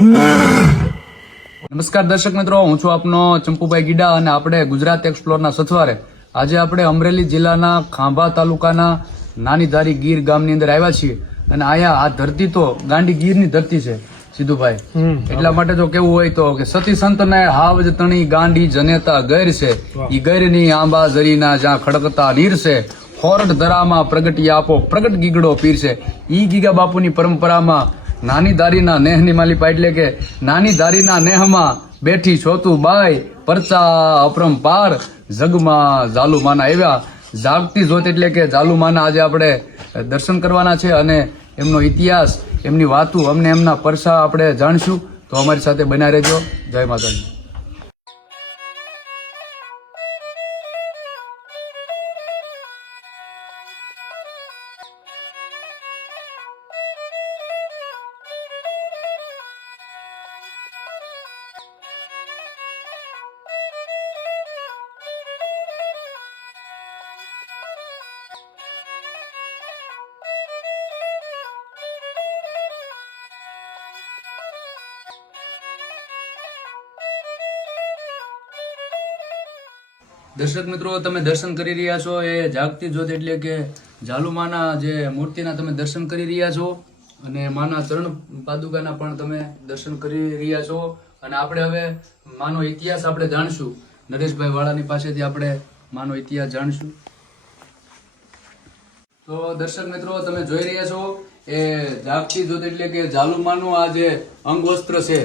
નમસ્કાર દર્શક મિત્રો, હું છું આપનો ચંપુભાઈ ગીડા અને આપણે ગુજરાત એક્સપ્લોરના સથવારે આજે આપણે અમરેલી જિલ્લાના ખાંભા તાલુકાના નાની ધારી ગીર ગામની અંદર આવ્યા છીએ અને અહીંયા આ ધરતી તો ગાંડી ગીરની ધરતી છે સિદ્ધુભાઈ. એટલા માટે જો કેવું હોય તો કે સતી સંતને હાવજ તણી ગાંડી જનેતા ગૈર છે ઈ ગૈરની આંબા જરીના જ્યાં ખડકતા નીર છે ખોરડ ધરામાં પ્રગટી આપો પ્રગટ ગીગડો પીર છે. ઈ ગીગા બાપુની પરંપરામાં નાની ધારીના નેહની માલિપા એટલે કે નાની ધારીના નેહમાં બેઠી છોતું બાઈ પરચા અપરંપાર જગમાં જાલુમાના આવ્યા. જાગતી જોત એટલે કે જાલુમાના આજે આપણે દર્શન કરવાના છે અને એમનો ઇતિહાસ એમની વાતું અમને એમના પરસા આપણે જાણશું. તો અમારી સાથે બન્યા રહેજો. જય માતાજી. દર્શક મિત્રો, તમે દર્શન કરી રહ્યા છો એ જાગતી જ્યોત એટલે કે જાલુમાના જે મૂર્તિના તમે દર્શન કરી રહ્યા છો અને માના ચરણ પાદુકાના પણ તમે દર્શન કરી રહ્યા છો. અને આપણે હવે માનો ઇતિહાસ આપણે જાણશું. નરેશભાઈ વાળાની પાસેથી આપણે માનો ઇતિહાસ જાણશું. તો દર્શક મિત્રો, તમે જોઈ રહ્યા છો એ જાગતી જ્યોત એટલે કે જાલુમાનું આ જે અંગવસ્ત્ર છે,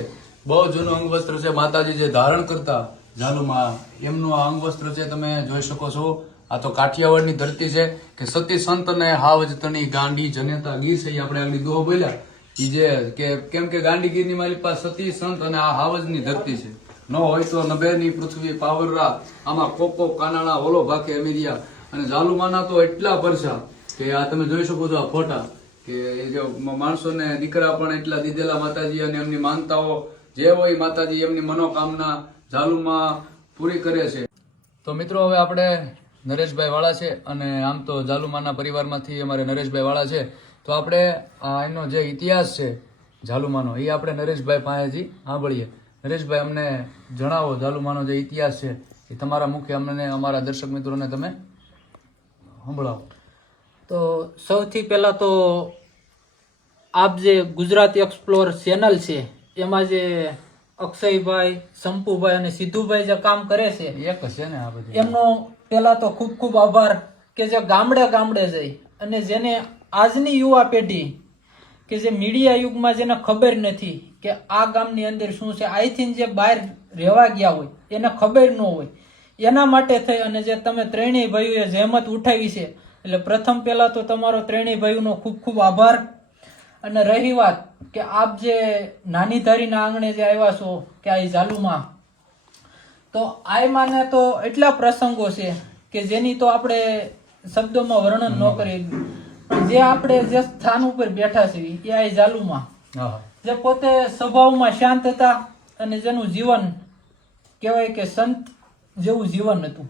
બહુ જૂનું અંગવસ્ત્ર છે. માતાજી જે ધારણ કરતા જાલુમાં એમનું આ અંગવસ્ત્ર છે, તમે જોઈ શકો છો. આ તો કાઠિયાવાડની ધરતી છે કે સતી સંત ને હાવજ તણી ગાંડી જનેતા ગીર છે. આપણે આગળ દોહો બોલ્યા ઈ જે કે કેમ કે ગાંડી ગીરની મારી પાસે સતી સંત અને આ હાવજની ધરતી છે. ન હોય તો નભેરની પૃથ્વી પાવરરા આમાં કોકો કાનાણા ઓલો ભાકે અમીરિયા. અને જાલુમાના તો એટલા પરસા કે આ તમે જોઈ શકો છો આ ફોટા કે જે માણસોને દીકરા પણ એટલા દીધેલા માતાજી અને એમની માનતાઓ જે હોય માતાજી એમની મનોકામના જાલુમાં પૂરી કરે છે. તો મિત્રો, હવે આપણે નરેશભાઈ વાળા છે અને આમ તો જાલુમાના પરિવારમાંથી અમારે નરેશભાઈ વાળા છે. તો આપણે એનો જે ઇતિહાસ છે જાલુમાનો એ આપણે નરેશભાઈ પાસેથી સાંભળીએ. નરેશભાઈ, અમને જણાવો જાલુમાનો જે ઇતિહાસ છે એ તમારા મુખ્ય અમને અમારા દર્શક મિત્રોને તમે સંભળાવો. તો સૌથી પહેલા તો આપ જે ગુજરાત એક્સપ્લોર ચેનલ છે એમાં જે અક્ષયભાઈ, શંપુભાઈ અને સિદ્ધુભાઈ જે કામ કરે છે એક છે ને આ બધું, એમનો પહેલા તો ખૂબ ખૂબ આભાર કે જે ગામડે ગામડે જઈ અને જેને આજની યુવા પેઢી કે જે મીડિયા યુગમાં જેને ખબર નથી કે આ ગામની અંદર શું છે, અહીંથી જે બહાર રહેવા ગયા હોય એને ખબર ન હોય, એના માટે થઈ અને જે તમે ત્રણેય ભાઈઓએ જહેમત ઉઠાવી છે. એટલે પ્રથમ પહેલા તો તમારો ત્રણેય ભાઈઓનો ખૂબ ખૂબ આભાર. અને રહી વાત કે આપ જે નાની ધારીના આંગણે જે આવ્યા છો કે આ જાલુમાં, તો આયમાને તો એટલા પ્રસંગો છે કે જેની તો આપણે શબ્દોમાં વર્ણન ન કરી. પણ જે આપણે જે સ્થાન ઉપર બેઠા છીએ એ આ જાલુમાં, જે પોતે સ્વભાવમાં શાંત હતા અને જેનું જીવન કહેવાય કે સંત જેવું જીવન હતું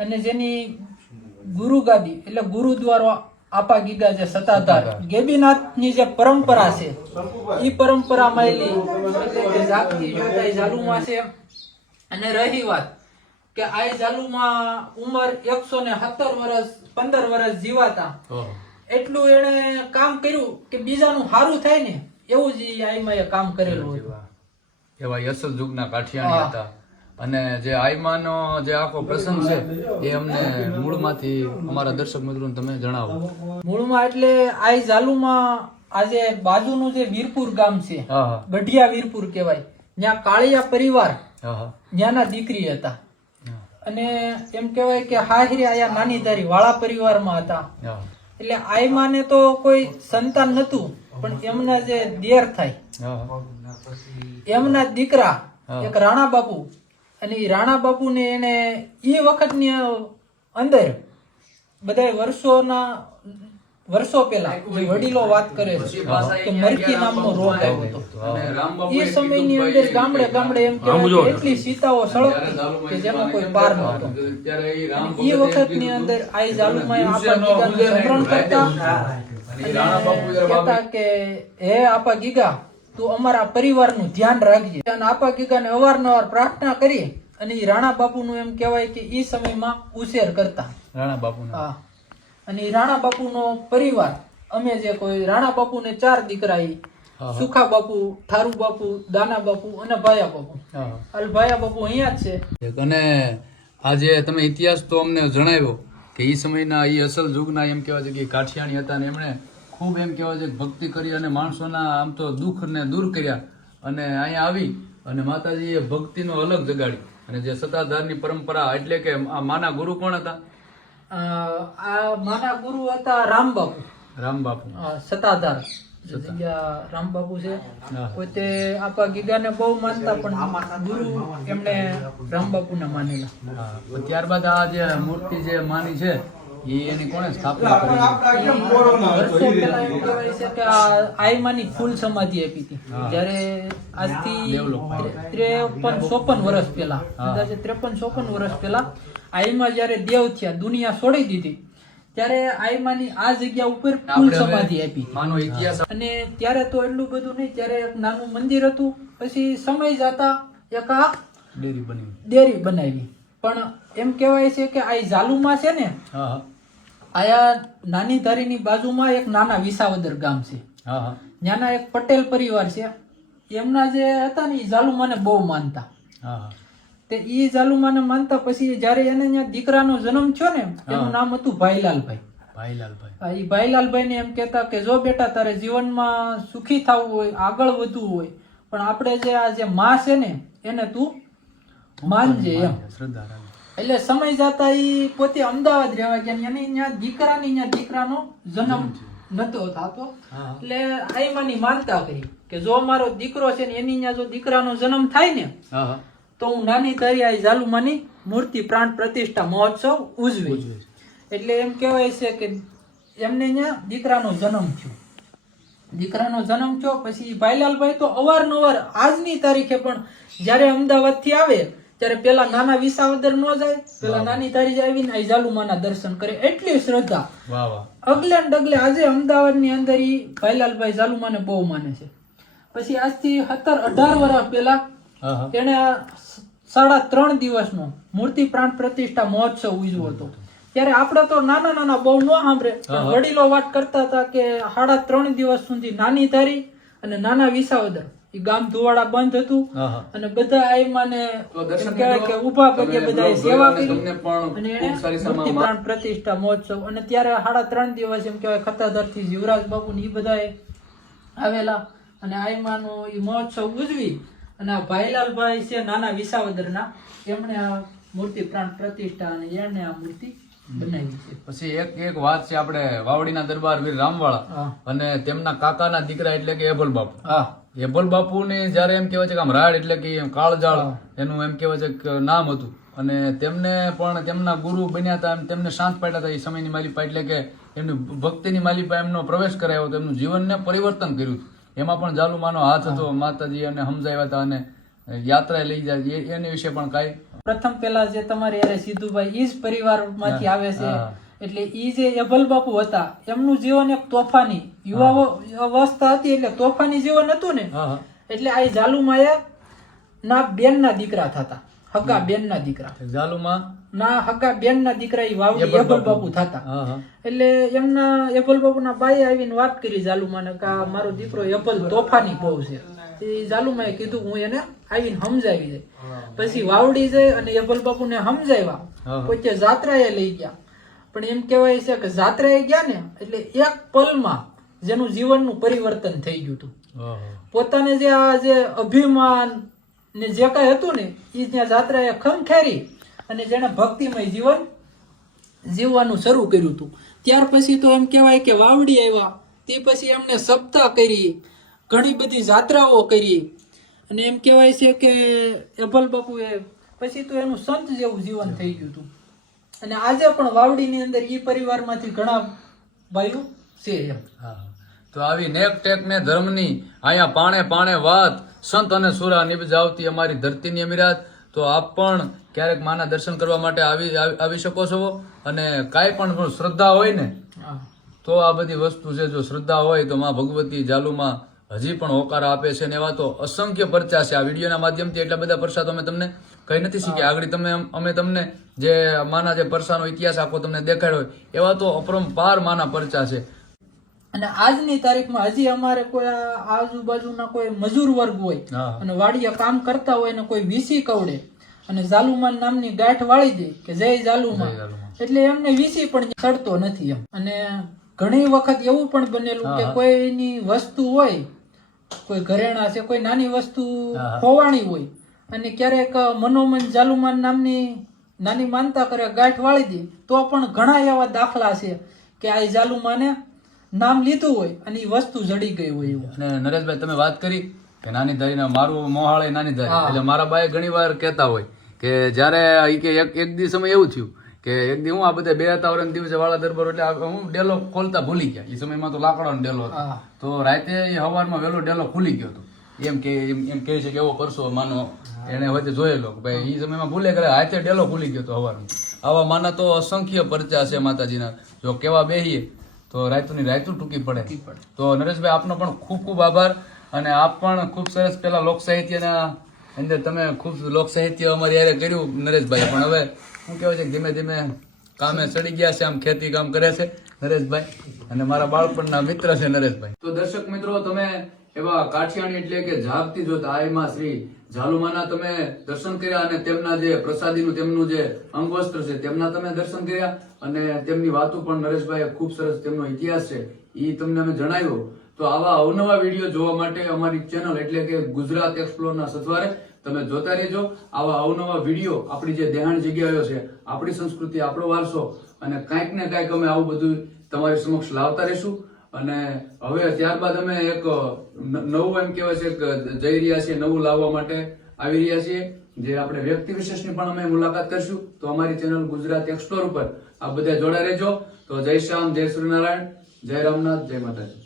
અને જેની ગુરુગાદી એટલે ગુરુદ્વારો આપા ગીગા જે સતાધાર ગેબીનાથની જે પરંપરા છે એ પરંપરા માયલી એટલે કે જાગતી જ્યોત આ જાલુમાં છે. અને રહી વાત કે આ જાલુમાં ઉંમર 117 વર્ષ 15 વર્ષ જીવાતા એટલું એને કામ કર્યું કે બીજાનું સારું થાય ને એવું જ આઈમાં કામ કરેલું હતું. એવા અસલ યુગના કાઠિયાણી હતા. અને જે આઈમાનો જે આખો પ્રસંગ છે એ અમને મૂળમાંથી અમારા દર્શક મિત્રોને તમે જણાવો. મૂળમાં એટલે આ જાલુમાં આજે બાજુનું જે વીરપુર ગામ છે, ગઢિયા વીરપુર કહેવાય, ત્યાં કાળિયા પરિવાર ત્યાંના દીકરી હતા. અને એમ કહેવાય કે હાહરી આયા નાની ધારી વાળા પરિવારમાં હતા. એટલે આઈમાને તો કોઈ સંતાન નતું, પણ એમના જે દેર થાય એમના દીકરા એક રાણા બાપુ, અને એ રાણા બાપુ ને એને એ વખતની અંદર બધા વર્ષો પહેલા વડીલો વાત કરે છે કે મરકી નામનો રોગ આવ્યો હતો. એ સમયની અંદર ગામડે ગામડે એમ કહેવાય કે એટલી સીતાઓ સળગતી કે જેનો કોઈ પાર નહોતો. એ વખતની અંદર આ જાલુમાં આપા ગીગાનું સ્મરણ કરતા અને કહેતા કે હે આપા ગીગા તું અમારા પરિવારનું ધ્યાન રાખજે. અને આપા ગીગાને અવારનવાર પ્રાર્થના કરી અને ઈ રાણા બાપુનું એમ કહેવાય કે ઈ સમયમાં ઉછેર કરતા. રાણા બાપુ હા. અને ઈ રાણા બાપુનો પરિવાર અમે જે કોઈ રાણા બાપુને 4 દીકરા ઈ સુખા બાપુ, ઠારુ બાપુ, દાના બાપુ અને ભાયા બાપુ. હાલ ભાયા બાપુ અહીંયા જ છે. અને આજે તમે ઇતિહાસ તો અમને જણાવ્યો કે એ સમયના એ અસલ યુગના એમ કહેવાય છે કે કાઠિયાણી હતા ને એમણે ખૂબ એમ કહેવાય છે કે ભક્તિ કરી અને માણસોના આમ તો દુઃખને દૂર કર્યા અને અહીંયા આવી અને માતાજીએ ભક્તિનો અલગ જગાડી અને જે સત્તાધારની પરંપરા એટલે કે આ માના ગુરુ કોણ હતા? આ માના ગુરુ હતા રામ બાપુ. રામ બાપુ સત્તાધાર જગ્યા રામ બાપુ છે. પોતે આપા ગીગાને બહુ માનતા પણ ગુરુ એમને રામ બાપુને માનેલા. ત્યારબાદ આ જે મૂર્તિ જે માની છે એ એની કોણે સ્થાપના કરી? વર્ષો પહેલા એમ કહેવાય છે કે આ આઈમાની ફૂલ સમાધિ આપી હતી. જ્યારે આજથી 53-54 વર્ષ પહેલા, અંદાજે 53-54 વર્ષ પહેલા આઈમાં જયારે દેવ થયા, દુનિયા છોડી દીધી, ત્યારે આઈમાની આ જગ્યા ઉપર ફૂલ સમાધિ આપી માનો ઇતિહાસ. અને ત્યારે તો એટલું બધું નહીં, ત્યારે એક નાનું મંદિર હતું. પછી સમય જતા એક આ ડેરી બનાવી. પણ એમ કહેવાય છે કે આ ઝાલુમાં છે ને, આયા નાની ધારીની બાજુમાં એક નાના વિસાવદર ગામ છે. ત્યાંના એક પટેલ પરિવાર છે. એમના જે હતા ને એ ઝાલુમાને બહુ માનતા. તે ઈ ઝાલુમાને માનતા પછી જયારે એને ત્યાં દીકરાનો જન્મ થયો ને, એનું નામ હતું ભાઈલાલભાઈ. ભાઈલાલભાઈ. ઈ ભાઈલાલભાઈ ને એમ કહેતા કે જો બેટા તારે જીવનમાં સુખી થવું હોય, આગળ વધવું હોય, પણ આપણે જે આ જે માં છે ને એને તું માનજે એમ. એટલે સમય જતા ઈ પોતે અમદાવાદ રહેવા ગયા. એની ત્યાં દીકરાનો જન્મ નતો થતો. એટલે આઈમાની માનતા કરી કે જો મારો દીકરો છે ને એની ત્યાં જો દીકરાનો જન્મ થાય ને તો હું નાની ધારી ઝાલુમાની મૂર્તિ પ્રાણ પ્રતિષ્ઠા મહોત્સવ ઉજવી. એટલે એમ કહેવાય છે કે એમને ત્યાં દીકરાનો જન્મ થયો. દીકરાનો જન્મ થયો પછી ભાઈલાલભાઈ તો અવારનવાર આજની તારીખે પણ જયારે અમદાવાદ થી આવે ત્યારે પેલા નાના વિસાવદર નો જાય, પેલા નાની તારી આવીને આ ઝાલુમાના દર્શન કરે. એટલી શ્રદ્ધા. અગલે ને ડગલે આજે અમદાવાદ ની અંદર ઈ ભાઈલાલભાઈ ઝાલુમાને બહુ માને છે. પછી આજથી 17-18 વર્ષ પેલા એને 3.5 દિવસનો મૂર્તિ પ્રાણ પ્રતિષ્ઠા મહોત્સવ ઉજવ્યો હતો. ત્યારે આપણે તો નાના નાના બહુ ન સાંભળે, વડીલો વાત કરતા હતા કે 3.5 દિવસ સુધી નાની ધારી અને નાના વિસાવદર એ ગામ ધુવાડા બંધ હતું અને બધા આઈમાને કહેવાય કે ઉભા પગે બધા સેવા કરી અને એને મૂર્તિ પ્રાણ પ્રતિષ્ઠા મહોત્સવ. અને ત્યારે 3.5 દિવસ એમ કહેવાય ખતાધર થી જીવરાજ બાપુ ને એ બધા આવેલા અને આઈમાનો એ મહોત્સવ ઉજવી. અને આ ભાઈલાલભાઈ છે નાના વિસાવદરના, એમણે આ મૂર્તિ પ્રાણ પ્રતિષ્ઠા અને એમણે આ મૂર્તિ બનાવી છે. પછી એક વાત છે આપણે વાવડીના દરબાર વીર રામવાળા અને તેમના કાકાના દીકરા એટલે કે એભલ બાપુ. એભલ બાપુ ને જયારે એમ કહેવાય છે કે આમ રાડ એટલે કે કાળજાળ એનું એમ કહેવાય છે કે નામ હતું અને તેમને પણ તેમના ગુરુ બન્યા હતા. તેમને શાંત પાડ્યા હતા એ સમયની માલિપા એટલે કે એમની ભક્તિની માલિપા એમનો પ્રવેશ કરાયો હતો, એમનું જીવનને પરિવર્તન કર્યું હતું. એમાં પણ ઝાલુમાનો હાથ હતો. માતાજી એમને સમજાવ્યા હતા અને યાત્રા લઈ જાય એની વિશે પણ કાંઈ. પ્રથમ પેલા જે તમારે યારે સિદ્ધુભાઈ ઈ જ પરિવાર માંથી આવે છે. એટલે ઈ જે એભલ બાપુ હતા એમનું જીવન એક તોફાની યુવા અવસ્થા હતી, એટલે તોફાની જીવન હતું ને. એટલે આ ઝાલુમાએ ના બેન ના દીકરા થતા, હગા બેન ના દીકરા. ઝાલુમા ના હગા બેન ના દીકરા ઈ વાવડી એભલ બાપુ થતા. એટલે એમના એભલ બાપુ ના બાઈ આવીને વાત કરી ઝાલુમાને કે મારો દીકરો એભલ તોફાની બહુ છે. ઝાલુમાએ કીધું હું એને આવીને સમજાવી દે. પછી વાવડી જાય અને એભલ બાપુ ને સમજાવ્યા. પોતે જાત્રાએ લઈ ગયા. પણ એમ કહેવાય છે કે જાત્રાએ ગયા ને એટલે એક પલમાં જેનું જીવનનું પરિવર્તન થઈ ગયું હતું. પોતાને જે આ જે અભિમાન ને જે કઈ હતું ને એ ત્યાં જાત્રાએ ખંખેરી અને જેને ભક્તિમય જીવન જીવવાનું શરૂ કર્યું હતું. ત્યાર પછી તો એમ કહેવાય કે વાવડી આવ્યા, તે પછી એમને સપ્તાહ કરી, ઘણી બધી જાત્રાઓ કરી અને એમ કહેવાય છે કે એભલ બાપુએ પછી તો એનું સંત જેવું જીવન થઈ ગયું હતું. અને આજે પણ વાવડીની અંદર ઈ પરિવારમાંથી ઘણા ભાઈઓ છે એમ. તો આવી નેક ટેક ને ધર્મની અહીંયા પાણે પાણે વાત સંત અને સુરા નિબજાવતી અમારી ધરતીની અમીરાત. તો આપ પણ ક્યારેક માના દર્શન કરવા માટે આવી શકો છો. અને કાંઈ પણ શ્રદ્ધા હોય ને તો આ બધી વસ્તુ છે. જો શ્રદ્ધા હોય તો માં ભગવતી ઝાલુમાં હજી પણ હોકારો આપે છે ને એવા તો અસંખ્ય પરચા છે. આ વિડીયોના માધ્યમથી એટલા બધા પરચા તો અમે તમને કહી નથી શીખ્યા. આગળ અમે તમને જે માના જે પરસાનો ઇતિહાસ આખો તમને દેખાડ્યો હોય એવા તો અપરંપાર માના પરચા છે. અને આજની તારીખમાં હજી અમારે કોઈ આજુબાજુના કોઈ મજૂર વર્ગ હોય હા. અને વાડીએ કામ કરતા હોય ને કોઈ વીસી કવડે અને ઝાલુમાન નામની ગાંઠ વાળી દે કે જય ઝાલુમાન, જય ઝાલુમાન. એટલે એમને વીસી પણ ચડતો નથી એમ. અને ઘણી વખત એવું પણ બનેલું કે કોઈની વસ્તુ હોય, કોઈ ઘરેણા છે, કોઈ નાની વસ્તુ ખોવાણી હોય અને ક્યારેક મનોમન ઝાલુમાન નામની નાની માનતા કરે ગાંઠ વાળી દે તો પણ ઘણા એવા દાખલા છે કે આ ઝાલુમાને નામ લીધું હોય અને એ વસ્તુ જડી ગઈ હોય એવું. અને નરેશભાઈ તમે વાત કરી કે નાની ધારી, મારું મોહાળે નાની ધારી, એટલે મારા બાએ ઘણી વાર કહેતા હોય કે જયારે ઈ કે એક દિવસ સમય એવું થયું કે એક દી હું આ બધા 2 દિવસે વાળા દરબાર એટલે હું ડેલો ખોલતા ભૂલી ગયા. એ સમયમાં તો લાકડાનો ડેલો હતો, તો રાતે સવારમાં વહેલો ડેલો ખુલી ગયો હતો. એમ કહે છે કે એવો કરશો માનો એને વચ્ચે જોયેલો કે ભાઈ એ સમયમાં ભૂલે કરે હાથે ડેલો ખુલી ગયો હતો સવારમાં. આવા માના તો અસંખ્ય પરચા છે માતાજીના. જો કેવા બેહીએ તો રાયતું ટૂંકી પડે. તો નરેશભાઈ આપનો પણ ખૂબ ખૂબ આભાર. અને આપ પણ ખૂબ સરસ પેલા લોક સાહિત્યના અંદર તમે ખૂબ લોક સાહિત્ય અમારી યારે કર્યું નરેશભાઈ, પણ હવે શું કહેવાય છે કે ધીમે ધીમે કામે ચડી ગયા છે. આમ ખેતી કામ કરે છે નરેશભાઈ અને મારા બાળપણના મિત્ર છે નરેશભાઈ. તો દર્શક મિત્રો, તમે એવા કાઠિયાણી એટલે કે જાગતી જ્યોત આયમાં શ્રી ઝાલુમાના તમે દર્શન કર્યા અને તેમના જે પ્રસાદીનું તેમનું જે અંગવસ્ત્ર છે તેમના તમે દર્શન કર્યા અને તેમની વાતો પણ નરેશભાઈ ખૂબ સરસ તેમનો ઇતિહાસ છે એ તમને અમે જણાવ્યો. તો આવા અવનવા વિડીયો જોવા માટે અમારી ચેનલ એટલે કે ગુજરાત એક્સપ્લોરના સથવારે તમે જોતા રહેજો. આવા અવનવા વિડીયો આપણી જે દેહાણ જગ્યાઓ છે, આપણી સંસ્કૃતિ, આપણો વારસો અને કાંઈક ને કાંઈક અમે આવું બધું તમારી સમક્ષ લાવતા રહીશું. અને હવે ત્યારબાદ અમે એક નવું એમ કહેવાય છે કે જઈ રહ્યા છીએ, નવું લાવવા માટે આવી રહ્યા છીએ, જે આપણે વ્યક્તિ વિશેષની પણ અમે મુલાકાત કરશું. તો અમારી ચેનલ ગુજરાત એક્સપ્લોર ઉપર આ બધા જોડા રહેજો. તો જય શ્યામ, જય શ્રીનારાયણ, જય રામનાથ, જય માતાજી.